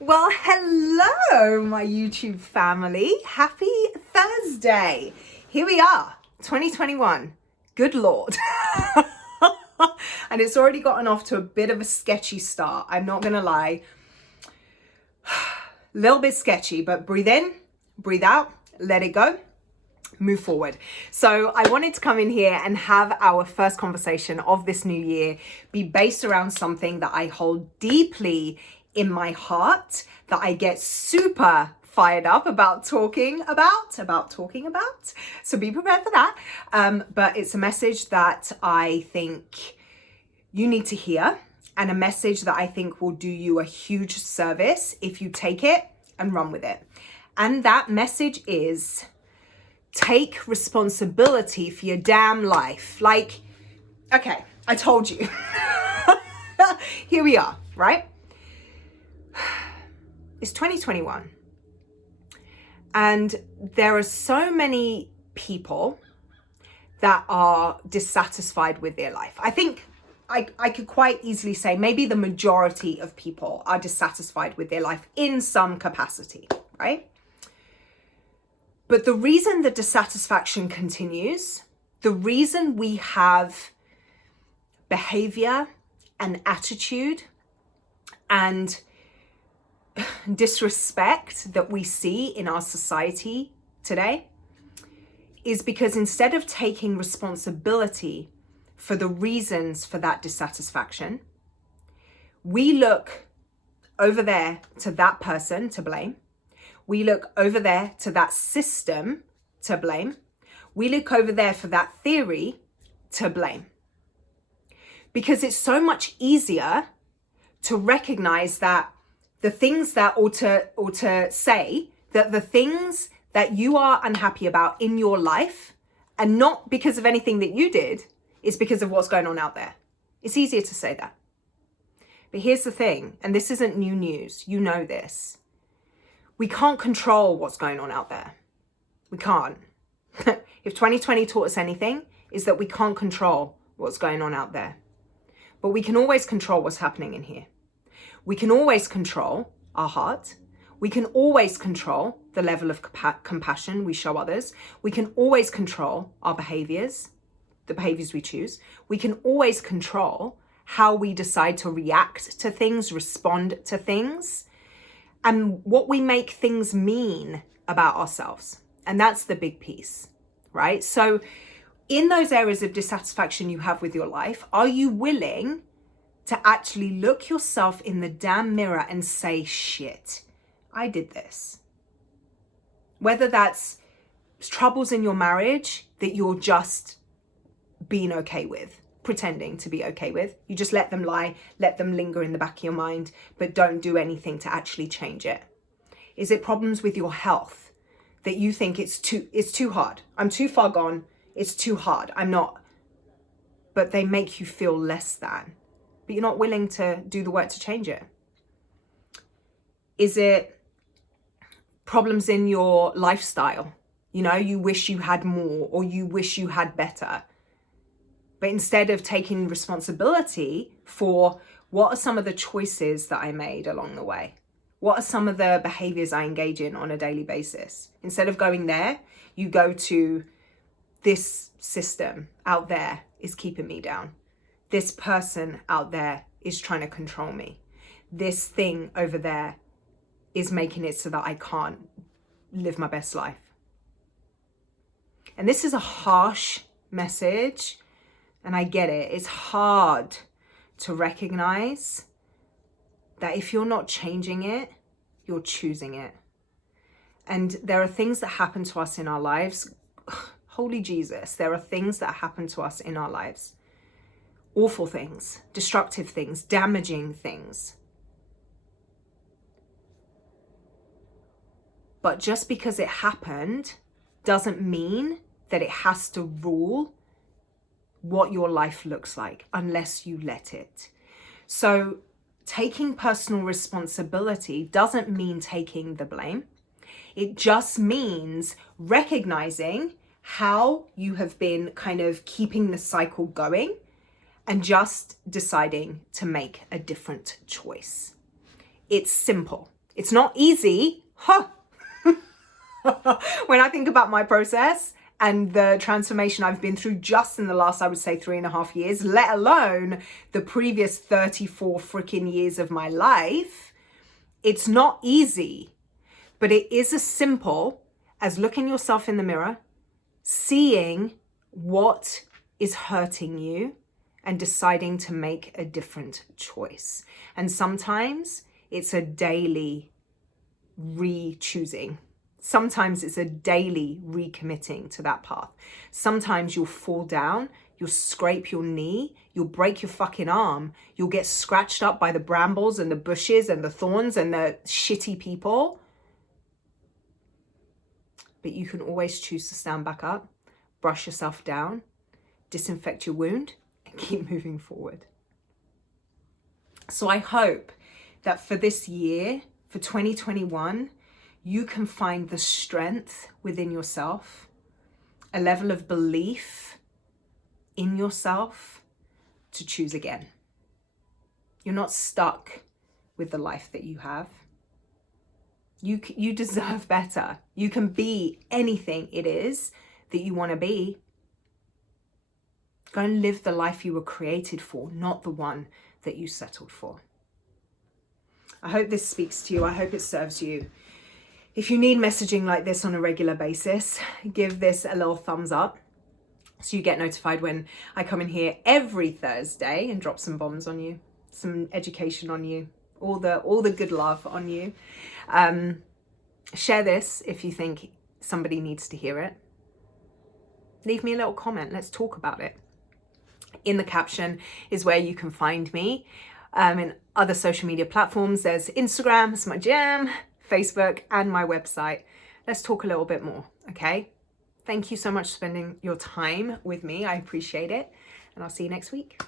Well, hello, my YouTube family. Happy Thursday. Here we are, 2021. Good Lord. And it's already gotten off to a bit of a sketchy start. I'm not going to lie. A little bit sketchy, but breathe in, breathe out, let it go. Move forward. So I wanted to come in here and have our first conversation of this new year be based around something that I hold deeply in my heart, that I get super fired up about talking about. So be prepared for that. But it's a message that I think you need to hear, and a message that I think will do you a huge service if you take it and run with it. And that message is: take responsibility for your damn life. Like, okay, I told you. Here we are, right? It's 2021. And there are so many people that are dissatisfied with their life. I think I could quite easily say maybe the majority of people are dissatisfied with their life in some capacity, right? But the reason the dissatisfaction continues, the reason we have behavior and attitude and disrespect that we see in our society today, is because instead of taking responsibility for the reasons for that dissatisfaction, we look over there to that person to blame. We look over there to that system to blame. We look over there for that theory to blame. Because it's so much easier to recognize that the things that, or to say that the things that you are unhappy about in your life, and not because of anything that you did, is because of what's going on out there. It's easier to say that. But here's the thing, and this isn't new news, you know this. We can't control what's going on out there. We can't. If 2020 taught us anything, is that we can't control what's going on out there. But we can always control what's happening in here. We can always control our heart. We can always control the level of compassion we show others. We can always control our behaviors, the behaviors we choose. We can always control how we decide to react to things, respond to things, and what we make things mean about ourselves. And that's the big piece, right? So in those areas of dissatisfaction you have with your life, are you willing to actually look yourself in the damn mirror and say, shit, I did this? Whether that's troubles in your marriage that you're just being okay with, pretending to be okay with. You just let them lie, let them linger in the back of your mind, but don't do anything to actually change it. Is it problems with your health that you think it's too hard? I'm too far gone. It's too hard. I'm not. But they make you feel less than. But you're not willing to do the work to change it. Is it problems in your lifestyle? You know, you wish you had more, or you wish you had better. But instead of taking responsibility for what are some of the choices that I made along the way? What are some of the behaviors I engage in on a daily basis? Instead of going there, you go to this system out there is keeping me down. This person out there is trying to control me. This thing over there is making it so that I can't live my best life. And this is a harsh message. And I get it. It's hard to recognize that if you're not changing it, you're choosing it. And there are things that happen to us in our lives. Holy Jesus, there are things that happen to us in our lives. Awful things, destructive things, damaging things. But just because it happened doesn't mean that it has to rule what your life looks like unless you let it. So taking personal responsibility doesn't mean taking the blame. It just means recognizing how you have been kind of keeping the cycle going and just deciding to make a different choice. It's simple. It's not easy. Huh. When I think about my process and the transformation I've been through just in the last, I would say, 3.5 years, let alone the previous 34 freaking years of my life, it's not easy. But it is as simple as looking yourself in the mirror, seeing what is hurting you, and deciding to make a different choice. And sometimes it's a daily re-choosing. Sometimes it's a daily recommitting to that path. Sometimes you'll fall down, you'll scrape your knee, you'll break your fucking arm, you'll get scratched up by the brambles and the bushes and the thorns and the shitty people. But you can always choose to stand back up, brush yourself down, disinfect your wound, and keep moving forward. So I hope that for this year, for 2021, you can find the strength within yourself, a level of belief in yourself to choose again. You're not stuck with the life that you have. You deserve better. You can be anything it is that you want to be. Go and live the life you were created for, not the one that you settled for. I hope this speaks to you. I hope it serves you. If you need messaging like this on a regular basis, give this a little thumbs up so you get notified when I come in here every Thursday and drop some bombs on you, some education on you, all the good love on you. Share this if you think somebody needs to hear it. Leave me a little comment. Let's talk about it. In the caption is where you can find me. In other social media platforms, there's Instagram, it's my jam, Facebook, and my website. Let's talk a little bit more, okay? Thank you so much for spending your time with me. I appreciate it. And I'll see you next week.